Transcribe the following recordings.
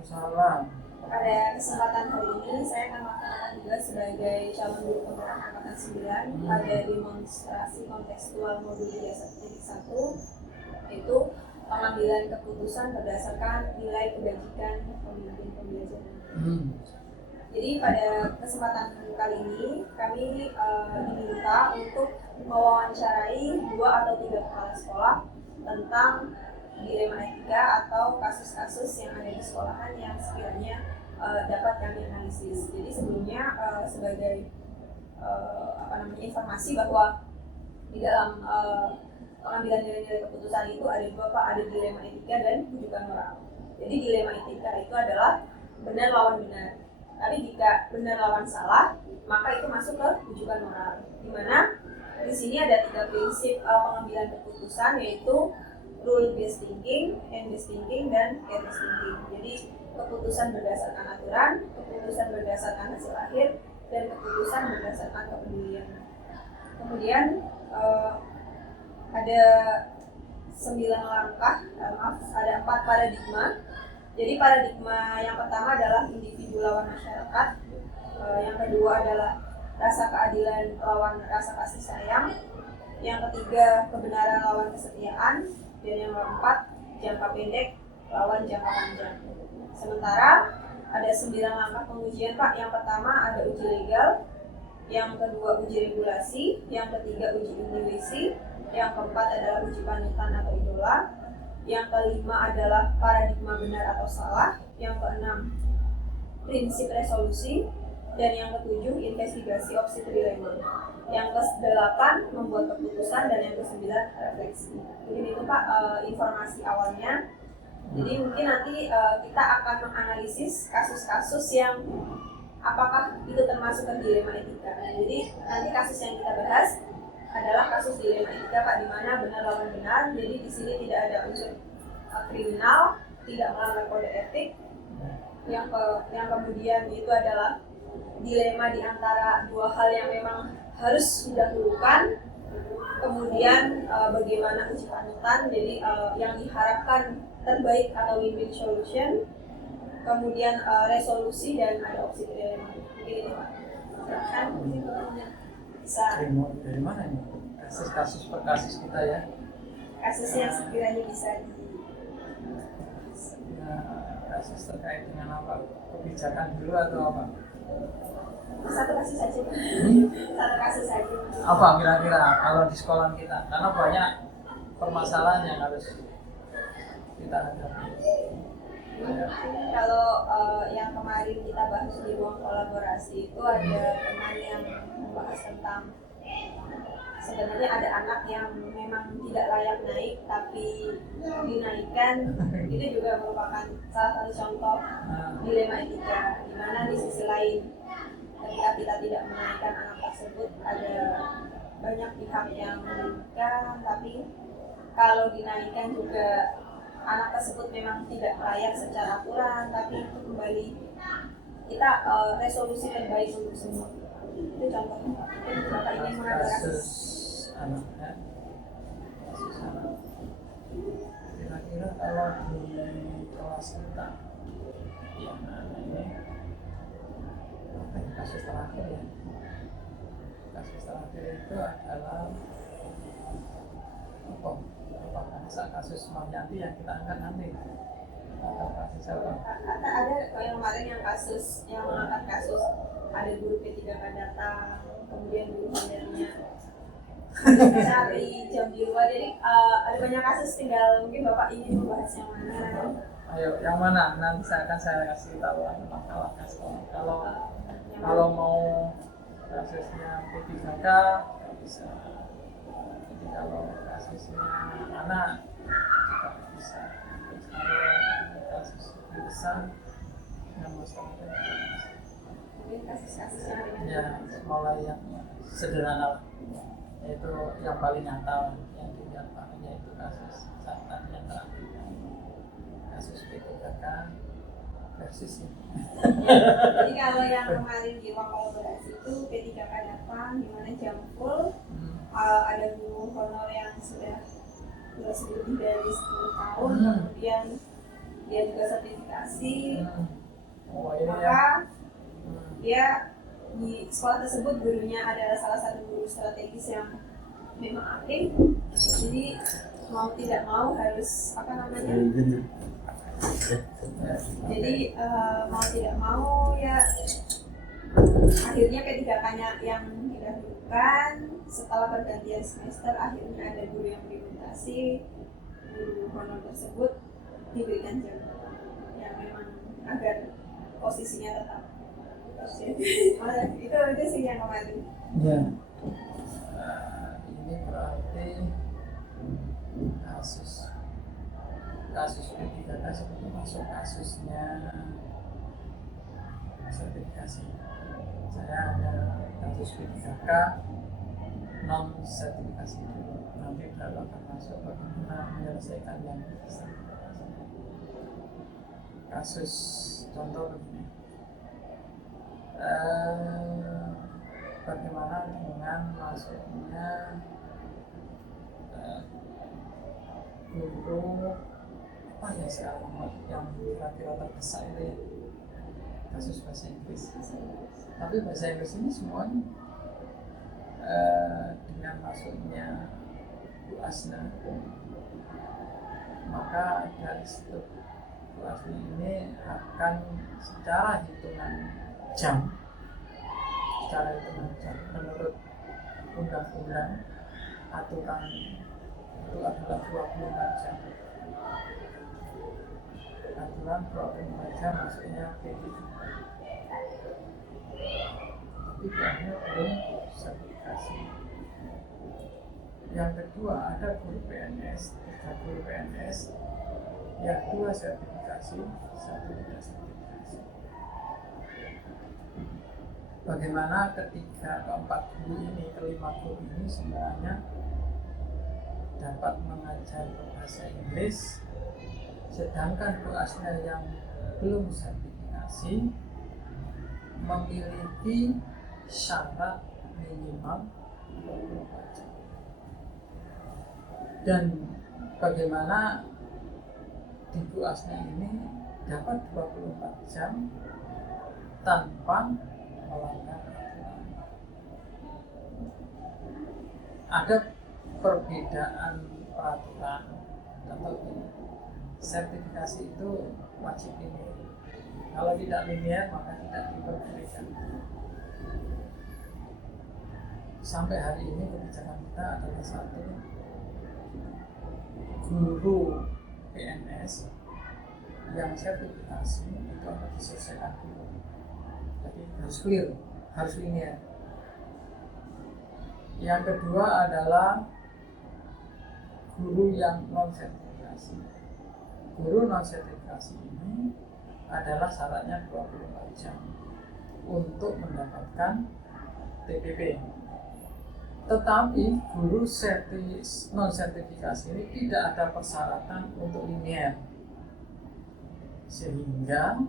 Waalaikumsalam. Pada kesempatan hari ini saya akan melaksanakan juga sebagai calon guru penggerak angkatan 9 pada demonstrasi kontekstual modul 1.1, yaitu pengambilan keputusan berdasarkan nilai kebajikan pemimpin pembelajaran. Jadi pada kesempatan kali ini kami diminta untuk mewawancarai 2 atau 3 kepala sekolah tentang dilema etika atau kasus-kasus yang ada di sekolahan yang sekiranya dapat kami analisis. Jadi sebelumnya sebagai informasi bahwa di dalam pengambilan nilai-nilai keputusan itu ada 2 Pak, ada dilema etika dan rujukan moral. Jadi dilema etika itu adalah benar lawan benar. Tapi jika benar lawan salah, maka itu masuk ke rujukan moral. Di mana di sini ada 3 prinsip pengambilan keputusan, yaitu rule based thinking, end based thinking, dan care based thinking. Jadi keputusan berdasarkan aturan, keputusan berdasarkan hasil akhir, dan keputusan berdasarkan kepedulian. Kemudian ada 9 langkah, ada 4 paradigma. Jadi paradigma yang pertama adalah individu lawan masyarakat, yang kedua adalah rasa keadilan lawan rasa kasih sayang, yang ketiga kebenaran lawan kesetiaan, dan yang keempat jangka pendek lawan jangka panjang. Sementara ada 9 langkah pengujian Pak. Yang pertama ada uji legal, yang kedua uji regulasi, yang ketiga uji intuisi, yang keempat adalah uji panutan atau idola, yang kelima adalah paradigma benar atau salah, yang keenam prinsip resolusi, dan yang ketujuh investigasi opsi trilema, yang ke-8 membuat keputusan, dan yang ke-9 refleksi. Jadi itu Pak informasi awalnya. Jadi mungkin nanti kita akan menganalisis kasus-kasus yang apakah itu termasuk ke dilema etika. Jadi nanti kasus yang kita bahas adalah kasus dilema etika Pak, di mana benar lawan benar. Jadi di sini tidak ada unsur kriminal, tidak melanggar kode etik. Yang kemudian itu adalah dilema di antara 2 hal yang memang harus didahulukan. Kemudian bagaimana uji panutan, jadi yang diharapkan terbaik atau win-win solution. Kemudian resolusi dan ada opsi trilema. Mungkin itu Pak. Silahkan bisa. Dari mana ini? Kasus-kasus per kasus kita ya? Kasus yang sekiranya bisa kasus terkait dengan apa? Kebijakan dulu atau apa? Satu kasus saja Pak. Satu kasus saja. Apa kira-kira kalau di sekolah kita? Karena banyak permasalahan yang harus kita hadapi. Kalau yang kemarin kita bahas di ruang kolaborasi itu ada teman yang membahas tentang sebenarnya ada anak yang memang tidak layak naik tapi dinaikkan. Itu juga merupakan salah satu contoh dilema etika, di mana di sisi lain ketika kita tidak menaikkan anak tersebut ada banyak pihak yang menginginkan, tapi kalau dinaikkan juga anak tersebut memang tidak layak secara aturan, tapi itu kembali kita resolusi terbaik untuk semua. Itu contohnya. Mungkin Bapak ingin mengambil kasus anaknya, kasus anak. Kira-kira kalau di kelas kita, ya ini kasus terakhir ya. Kasus terakhir itu adalah kasus Maryanti yang kita angkat nanti, atau kasus apa? Ada yang kemarin yang kasus yang mengangkat kasus ada guru P3K datang, kemudian guru honornya cari jam di luar. Jadi ada banyak kasus, tinggal mungkin Bapak ingin membahas yang mana. Ayo, yang mana? Nanti saya kasih tahu masalah kasus. Kalau mau kasusnya P3K bisa. Jadi kalau kasusnya anak juga bisa. Terus kalau kasus lebih besar yang masalahnya Mungkin kasus-kasus yang ada ya mulai yang sederhana, yaitu yang paling nyata yang dilihat pakainya itu kasus saat tadi yang terakhir, kasus P3K versus ini. Jadi kalau yang kemarin di ruang kolaborasi itu P3K datang, di mana jam full, ada guru honor yang sudah lebih dari 10 tahun, kemudian dia juga sertifikasi, Oh iya. maka dia di sekolah tersebut gurunya adalah salah satu guru strategis yang memang aktif, jadi mau tidak mau harus apa namanya, jadi mau tidak mau ya akhirnya P3K-nya yang didahulukan. Setelah pergantian semester akhirnya ada guru yang dimutasi, guru honor tersebut diberikan jabatan yang memang agar posisinya tetap itu sih yang kemarin. Ya. Ini berarti kasus P3K sebelum masuk kasusnya sertifikasi. Saya ada kasus P3K non sertifikasi dulu. Nanti baru akan masuk bagaimana menyelesaikan yang sertifikasi. Kasus contoh begini. Bagaimana dengan masuknya guru apa ya sekarang yang kira-kira terdesak itu ya, kasus bahasa Inggris. Tapi bahasa Inggris ini semuanya dengan masuknya Bu Asna, maka dari situ Bu Asna ini akan secara hitungan jam menurut undang-undang aturan itu adalah 24 jam. Aturan 24 jam masuknya P3. Tapi kayaknya belum sertifikasi. Yang kedua ada guru PNS, 3 guru PNS, yang 2 sertifikasi, 1 tidak sertifikasi. Bagaimana ketiga, keempat guru ini, kelima guru ini semuanya dapat mengajar bahasa Inggris, sedangkan Bu Asna yang belum sertifikasi memiliki syarat minimal 24 jam. Dan bagaimana di Bu Asna ini dapat 24 jam tanpa melanggar aturan. Ada perbedaan peraturan. Contoh ini, sertifikasi itu wajib linear. Kalau tidak linear maka tidak diperbolehkan. Sampai hari ini kebijakan kita adalah satu, guru PNS yang sertifikasi itu harus diselesaikan dulu. Jadi harus clear, harus linear. Yang kedua adalah guru yang non sertifikasi. Guru non sertifikasi ini adalah syaratnya 24 jam untuk mendapatkan TPP. Tetapi guru non sertifikasi ini tidak ada persyaratan untuk linear. Sehingga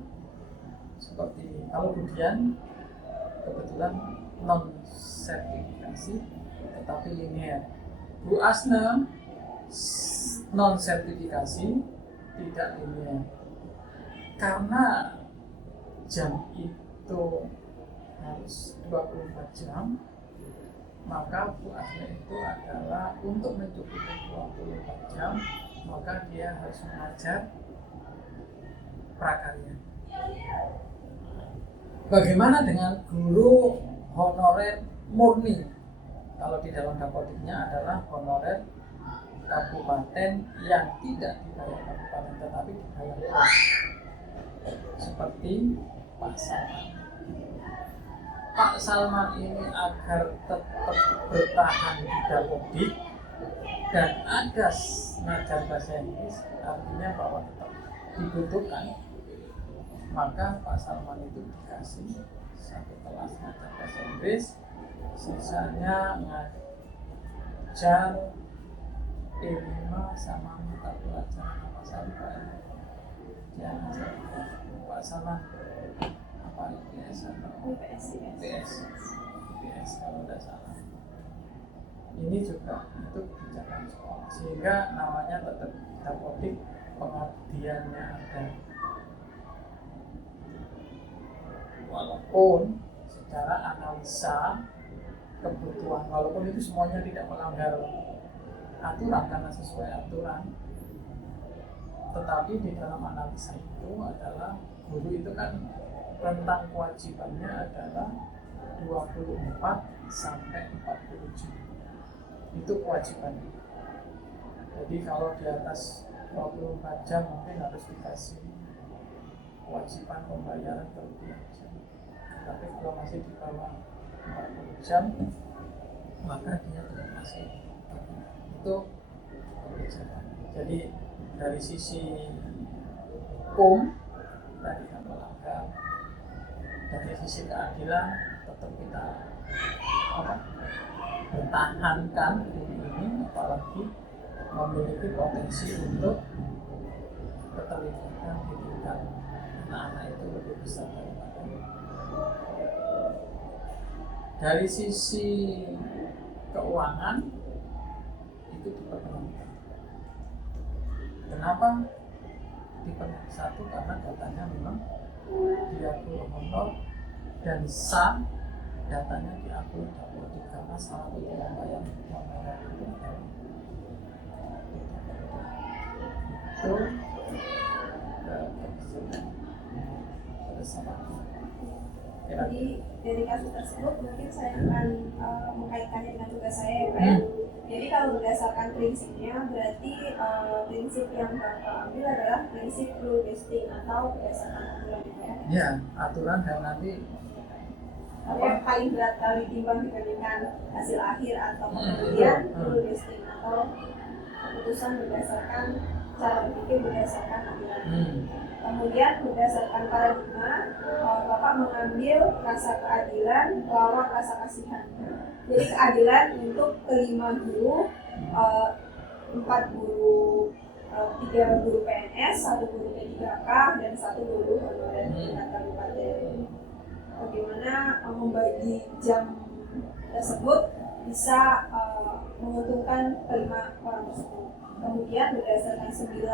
seperti kalau Budian kebetulan non sertifikasi tetapi linear. Bu Asna non sertifikasi tidak linear. Karena jam itu harus 24 jam, maka Bu Asna itu adalah untuk mencukupi 24 jam, maka dia harus mengajar prakarya. Bagaimana dengan guru honorer murni? Kalau di dalam Dapodiknya adalah honorer kabupaten yang tidak dibayar kabupaten tetapi dibayar pos. Seperti Pak Salman. Pak Salman ini agar tetap bertahan di Dapodik dan ada ngajar bahasa Inggris, artinya bahwa tetap dibutuhkan, maka Pak Salman itu dikasih 1 kelas ngajar bahasa Inggris, sisanya ngajar P5 sama mata pelajaran apa saja. Dia ngajar Pak Salman apa IPS atau IPS kalau tidak salah. Ini juga itu kebijakan sekolah, sehingga namanya tetap Dapodik pengabdiannya ada, walaupun secara analisa kebutuhan, walaupun itu semuanya tidak melanggar aturan karena sesuai aturan, tetapi di dalam analisa itu adalah guru itu kan rentang kewajibannya adalah 24 sampai 40 jam. Itu kewajibannya. Jadi kalau di atas 24 jam mungkin harus dikasih kewajiban pembayaran terlebih jam. Tapi kalau masih di bawah 40 jam maka dia tidak masih. Itu kebijakan. Jadi dari sisi hukum tadi tidak melanggar, dari sisi keadilan tetap kita bertahankan ini, apalagi memiliki potensi untuk keterlibatan di tingkat anak-anak itu lebih besar daripada dari sisi keuangan itu diperkenankan. Kenapa diperkenankan? Satu, karena datanya memang diakui honor dan sah, datanya diakui dapodik karena salah satu membayar itu adalah itu bersama. Jadi dari kasus tersebut mungkin saya akan mengkaitkannya dengan tugas saya ya Pak ya. Jadi kalau berdasarkan prinsipnya berarti prinsip yang Bapak ambil adalah prinsip rule based atau berdasarkan aturan ya. Ya, aturan dan nanti yang paling berat kalau ditimbang dibandingkan hasil akhir atau kemudian rule based atau keputusan berdasarkan cara berpikir berdasarkan aturan. Kemudian berdasarkan paradigma, Bapak mengambil rasa keadilan lawan rasa kasihan. Jadi keadilan untuk kelima guru, 4 guru, 3 guru PNS, 1 guru P3K, dan 1 guru honorer tingkat kabupaten. Bagaimana membagi jam tersebut bisa menguntungkan kelima orang tersebut. Kemudian berdasarkan 9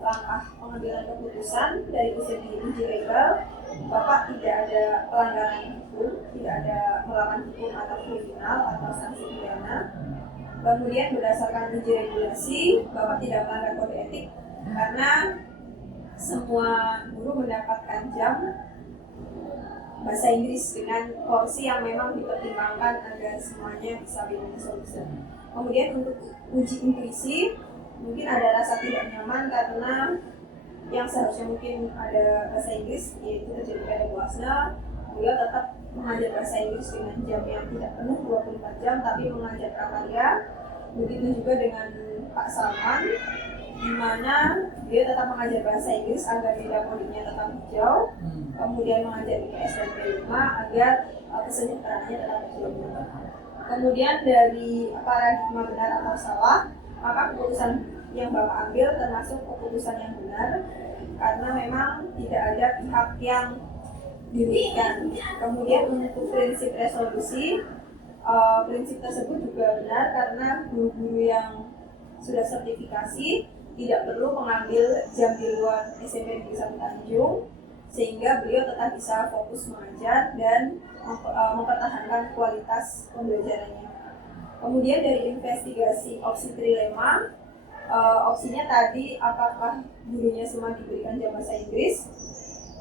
langkah pengambilan keputusan dari segi uji legal, Bapak tidak ada pelanggaran hukum, tidak ada melawan hukum atau kriminal atau sanksi pidana. Kemudian berdasarkan uji regulasi, Bapak tidak melanggar kode etik karena semua guru mendapatkan jam bahasa Inggris dengan porsi yang memang dipertimbangkan agar semuanya bisa win-win solution. Kemudian untuk uji intuisi, mungkin ada rasa tidak nyaman karena yang seharusnya mungkin ada bahasa Inggris yaitu terjadi pada Bu Asna, beliau tetap mengajar bahasa Inggris dengan jam yang tidak penuh 24 jam tapi mengajar prakarya. Begitu juga dengan Pak Salman, di mana dia tetap mengajar bahasa Inggris agar beda kodenya tetap hijau, kemudian mengajar IPS dan P5 agar kesejahteraannya tetap terjaga. Kemudian dari paradigma benar atau salah, maka keputusan yang Bapak ambil termasuk keputusan yang benar karena memang tidak ada pihak yang dirugikan. Kemudian untuk prinsip resolusi, prinsip tersebut juga benar karena guru-guru yang sudah sertifikasi tidak perlu mengambil jam di luar SMP Negeri 1 Tanjung sehingga beliau tetap bisa fokus mengajar dan mempertahankan kualitas pembelajarannya. Kemudian dari investigasi opsi trilema, opsinya tadi apakah gurunya semua diberikan jam bahasa Inggris.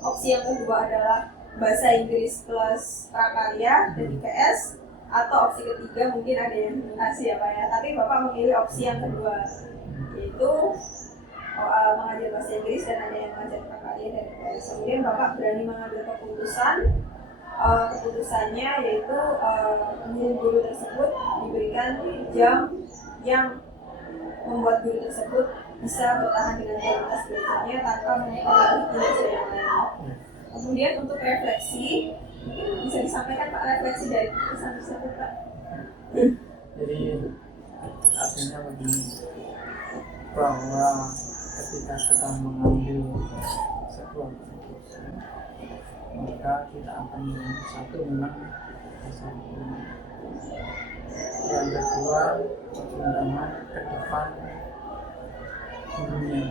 Opsi yang kedua adalah bahasa Inggris plus prakarya dan IPS, atau opsi ketiga mungkin ada yang dikasih ya Pak ya, tapi Bapak memilih opsi yang kedua yaitu mengajar bahasa Inggris dan ada yang mengajar prakarya dan IPS. Kemudian Bapak berani mengambil keputusan, keputusannya yaitu guru tersebut diberikan jam yang membuat guru tersebut bisa bertahan dengan kualitas belajarnya tanpa mempengaruhi kinerja yang lain. Kemudian untuk refleksi, bisa disampaikan Pak refleksi dari keputusan tersebut Pak? Jadi artinya begini, bahwa ketika kita mengambil sebuah keputusan, maka kita akan satu memang kesatuan. Yang kedua, undangan ke depan dunia.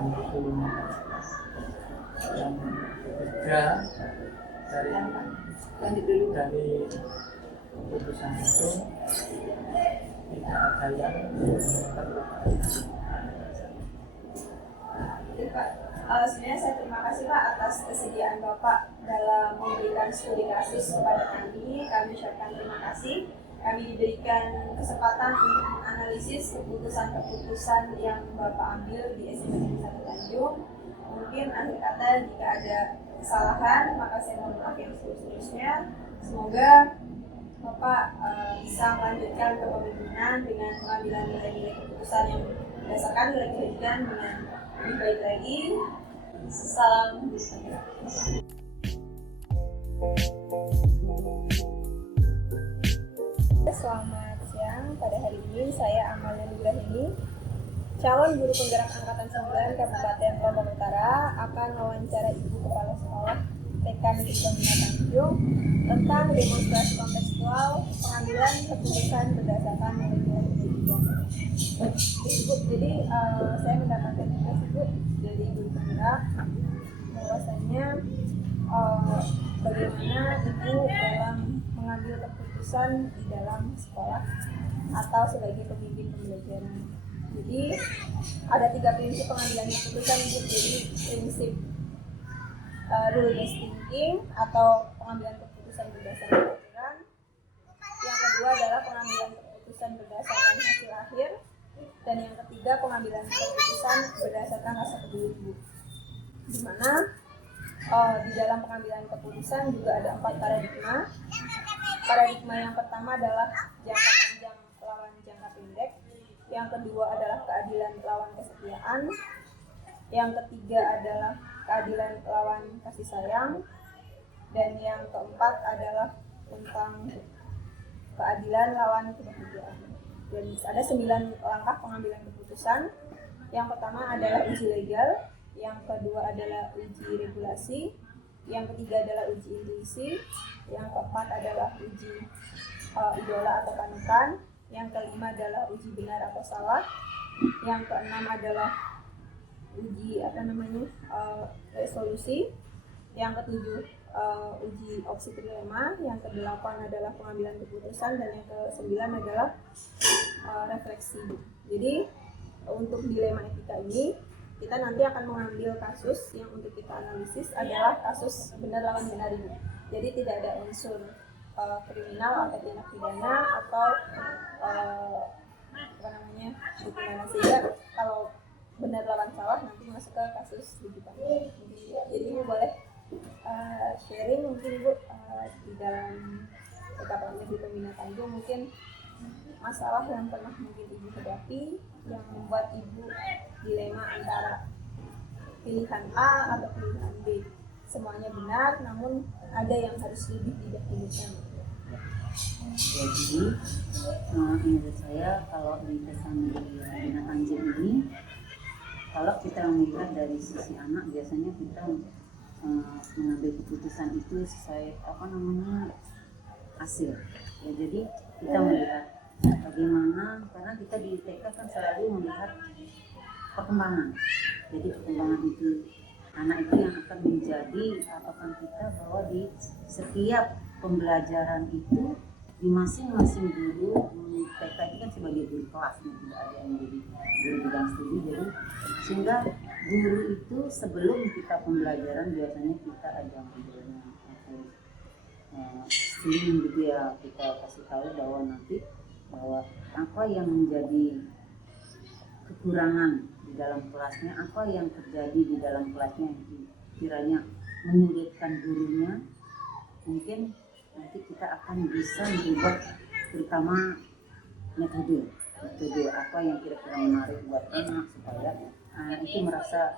untuk gurunya. Yang ketiga dari Lanjut dulu. dari keputusan itu tidak ada yang terluka. Oke, Pak. Sebenarnya saya terima kasih Pak atas kesediaan Bapak dalam memberikan studi kasus kepada kami. Kami ucapkan terima kasih. Kami diberikan kesempatan untuk menganalisis keputusan-keputusan yang Bapak ambil di SMP Negeri 1 Tanjung. Mungkin akhir kata jika ada kesalahan, maka saya mohon maaf yang seterusnya. Semoga Bapak bisa melanjutkan kepemimpinan dengan pengambilan nilai-nilai keputusan yang berdasarkan nilai kebajikan dengan lebih baik lagi. Salam. Selamat siang. Pada hari ini saya Amalia Nugrahini, calon guru penggerak angkatan 9 Kabupaten Lombok Utara, akan mewawancara Ibu Kepala Sekolah TK Negeri Pembina Tanjung tentang demonstrasi kontekstual pengambilan keputusan berdasarkan nilai-nilai kebajikan. Jadi saya mendapatkan tugas Ibu dari guru penggerak bahwasanya bagaimana Ibu dalam mengambil keputusan di dalam sekolah atau sebagai pemimpin pembelajaran. Jadi ada 3 prinsip pengambilan keputusan Ibu. Jadi prinsip rule based thinking atau pengambilan keputusan berdasarkan aturan. Yang kedua adalah pengambilan keputusan berdasarkan hasil akhir. Dan yang ketiga pengambilan keputusan berdasarkan rasa peduli Ibu. Di mana di dalam pengambilan keputusan juga ada 4 paradigma. Paradigma yang pertama adalah jangka panjang lawan jangka pendek. Yang kedua adalah keadilan lawan kesetiaan. Yang ketiga adalah keadilan lawan kasih sayang. Dan yang keempat adalah tentang keadilan lawan kebahagiaan. Dan ada 9 langkah pengambilan keputusan. Yang pertama adalah uji legal, yang kedua adalah uji regulasi, yang ketiga adalah uji intuisi, yang keempat adalah uji idola atau panutan, yang kelima adalah uji benar atau salah, yang keenam adalah uji resolusi, yang ketujuh uji opsi trilema, yang kedelapan adalah pengambilan keputusan, dan yang kesembilan adalah refleksi. Jadi untuk dilema etika ini kita nanti akan mengambil kasus yang untuk kita analisis adalah kasus benar lawan benar ini. Jadi tidak ada unsur kriminal atau tindak pidana atau pidana, sehingga kalau benar lawan salah nanti masuk ke kasus digital. Jadi Ibu boleh sharing mungkin Ibu di dalam TK Negeri Pembina Tanjung mungkin masalah yang pernah mungkin Ibu hadapi yang membuat Ibu dilema antara pilihan A atau pilihan B. Semuanya benar, namun ada yang harus lebih didahulukan. Jadi menurut saya kalau di TK Negeri Pembina Tanjung ini, kalau kita melihat dari sisi anak, biasanya kita mengambil keputusan itu sesuai hasil. Ya, jadi kita melihat bagaimana, karena kita di TK kan selalu melihat perkembangan. Jadi perkembangan itu anak itu yang akan menjadi patokan kita bahwa di setiap pembelajaran itu di masing-masing guru TK itu kan sebagai guru kelas, tidak ada yang jadi guru bidang studi. Jadi sehingga guru itu sebelum kita pembelajaran biasanya kita ada modelnya atau streaming gitu ya, kita kasih tahu bahwa nanti bahwa apa yang menjadi kekurangan di dalam kelasnya, apa yang terjadi di dalam kelasnya yang kiranya menyulitkan gurunya, mungkin nanti kita akan bisa merubah terutama metode apa yang kira-kira menarik buat anak supaya anak itu merasa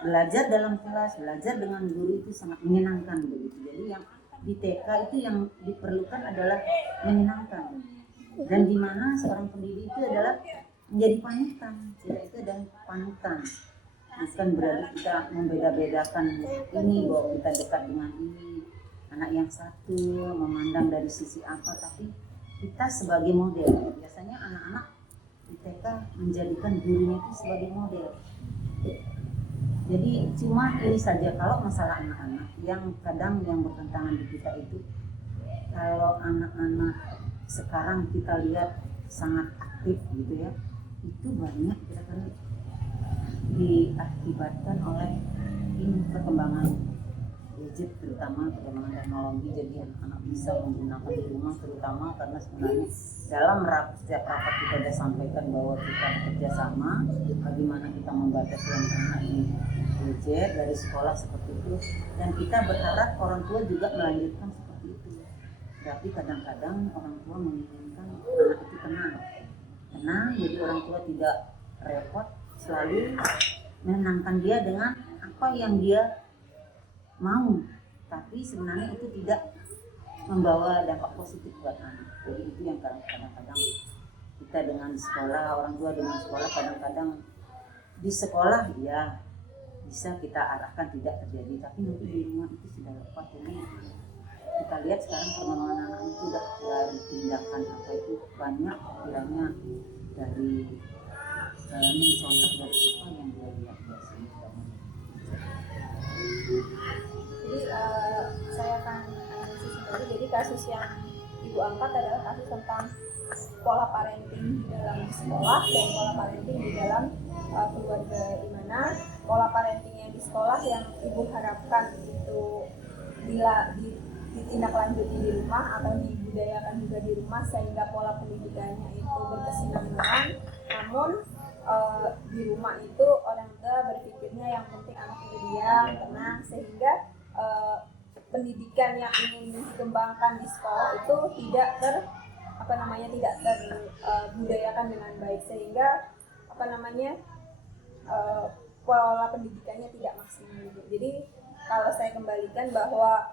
belajar dalam kelas, belajar dengan guru itu sangat menyenangkan begitu. Jadi yang di TK itu yang diperlukan adalah menyenangkan, dan di mana seorang pendidik itu adalah menjadi panutan. Tidak, itu adalah panutan, bukan berarti kita membeda-bedakan ini bahwa kita dekat dengan ini anak yang satu memandang dari sisi apa, tapi kita sebagai model. Biasanya anak-anak di TK menjadikan gurunya itu sebagai model. Jadi cuma ini saja, kalau masalah anak-anak yang kadang yang bertentangan di kita itu, kalau anak-anak sekarang kita lihat sangat aktif gitu ya, itu banyak kita kan diakibatkan oleh ini perkembangan gadget, terutama perkembangan teknologi. Jadi anak-anak bisa menggunakan di rumah, terutama karena sebenarnya dalam setiap rapat kita sudah sampaikan bahwa kita bekerja sama bagaimana kita membatasi anak-anak ini gadget dari sekolah seperti itu, dan kita berharap orang tua juga melanjutkan seperti itu. Tapi kadang-kadang orang tua menginginkan anak itu tenang, jadi orang tua tidak repot selalu menenangkan dia dengan apa yang dia mau, tapi sebenarnya itu tidak membawa dampak positif buat anak. Jadi itu yang kadang-kadang kita dengan sekolah, orang tua dengan sekolah, kadang-kadang di sekolah ya bisa kita arahkan tidak terjadi, tapi nanti di rumah itu sudah lepas. Jadi kita lihat sekarang perkembangan anak itu sudah dari tindakan apa itu banyak kiranya dari mencontoh dari apa yang dia lihat biasanya. Jadi saya akan analisis kembali. Jadi kasus yang ibu angkat adalah kasus tentang pola parenting di dalam sekolah dan pola parenting di dalam keluarga, di mana pola parenting yang di sekolah yang ibu harapkan itu bila ditindaklanjuti di rumah atau dibudayakan juga di rumah sehingga pola pendidikannya itu berkesinambungan. Namun di rumah itu orang tua berpikirnya yang penting anak itu diam, tenang, sehingga pendidikan yang ingin dikembangkan di sekolah itu tidak terbudayakan dengan baik, sehingga pola pendidikannya tidak maksimal. Jadi kalau saya kembalikan bahwa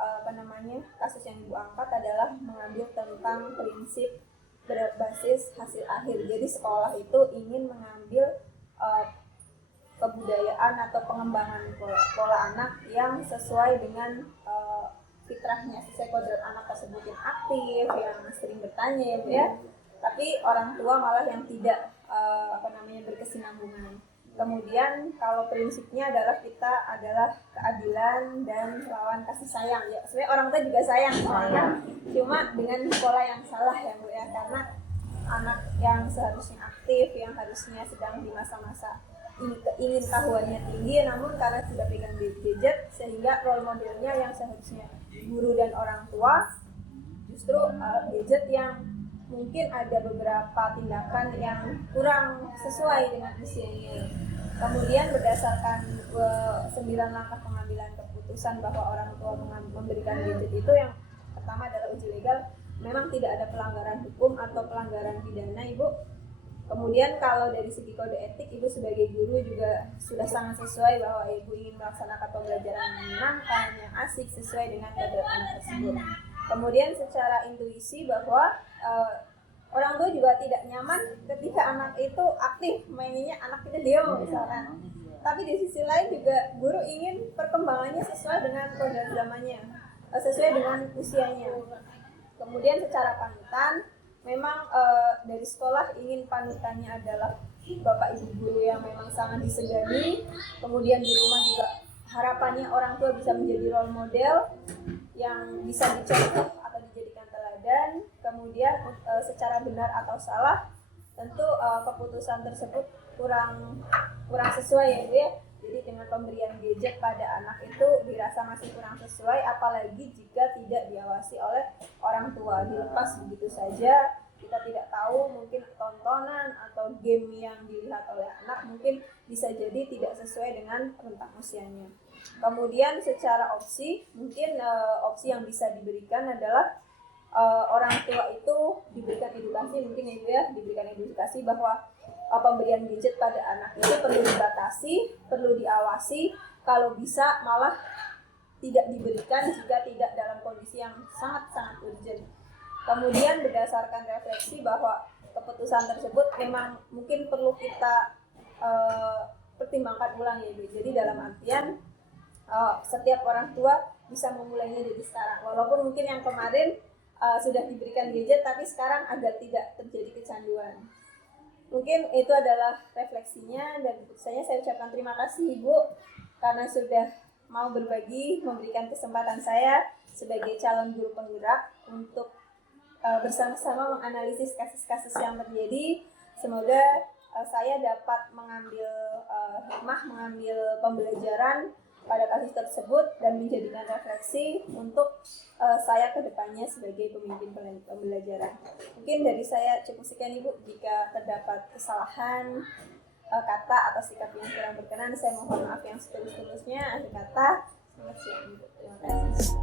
kasus yang ibu angkat adalah mengambil tentang prinsip berbasis hasil akhir. Jadi sekolah itu ingin mengambil kebudayaan atau pengembangan pola anak yang sesuai dengan fitrahnya, sesuai kodrat anak tersebut yang aktif, yang sering bertanya ya. Tapi orang tua malah yang tidak berkesinambungan. Kemudian kalau prinsipnya adalah kita adalah keadilan dan lawan kasih sayang. Ya, sebenarnya orang tua juga sayang soalnya, cuma dengan pola yang salah ya Bu ya, karena anak yang seharusnya aktif, yang harusnya sedang di masa-masa ingin tahuannya tinggi, namun karena sudah pegang gadget sehingga role modelnya yang seharusnya guru dan orang tua justru gadget yang mungkin ada beberapa tindakan yang kurang sesuai dengan usianya. Kemudian berdasarkan 9 langkah pengambilan keputusan bahwa orang tua memberikan gadget itu, yang pertama adalah uji legal, memang tidak ada pelanggaran hukum atau pelanggaran pidana Ibu. Kemudian kalau dari segi kode etik, Ibu sebagai guru juga sudah sangat sesuai bahwa Ibu ingin melaksanakan pembelajaran yang menyenangkan, yang asik, sesuai dengan kodrat anak tersebut. Kemudian secara intuisi bahwa orang tua juga tidak nyaman ketika anak itu aktif, mainnya anak itu diam misalnya. Tapi di sisi lain juga guru ingin perkembangannya sesuai dengan kodrat zamannya, sesuai dengan usianya. Kemudian secara panutan, memang dari sekolah ingin panutannya adalah bapak ibu guru yang memang sangat disegani. Kemudian di rumah juga harapannya orang tua bisa menjadi role model yang bisa dicontoh atau dijadikan teladan. Kemudian secara benar atau salah, tentu keputusan tersebut kurang sesuai ya Bu ya. Jadi dengan pemberian gadget pada anak itu dirasa masih kurang sesuai, apalagi jika tidak diawasi oleh orang tua, dilepas begitu saja. Kita tidak tahu, mungkin tontonan atau game yang dilihat oleh anak mungkin bisa jadi tidak sesuai dengan rentang usianya. Kemudian secara opsi, mungkin opsi yang bisa diberikan adalah orang tua itu diberikan edukasi, mungkin ya Bu ya, diberikan edukasi bahwa pemberian gadget pada anak itu perlu dibatasi, perlu diawasi, kalau bisa malah tidak diberikan jika tidak dalam kondisi yang sangat-sangat urgent. Kemudian berdasarkan refleksi bahwa keputusan tersebut memang mungkin perlu kita pertimbangkan ulang ya Bu. Jadi dalam artian setiap orang tua bisa memulainya dari sekarang. Walaupun mungkin yang kemarin sudah diberikan gadget, tapi sekarang agar tidak terjadi kecanduan. Mungkin itu adalah refleksinya, dan saya ucapkan terima kasih Ibu karena sudah mau berbagi, memberikan kesempatan saya sebagai calon guru penggerak untuk bersama-sama menganalisis kasus-kasus yang terjadi. Semoga saya dapat mengambil hikmah, mengambil pembelajaran pada kasus tersebut dan menjadikan refleksi untuk saya ke depannya sebagai pemimpin pembelajaran. Mungkin dari saya cukup sekian Ibu. Jika terdapat kesalahan kata atau sikap yang kurang berkenan, saya mohon maaf yang setulus-tulusnya. Akhir kata, selamat siang Ibu. Terima kasih.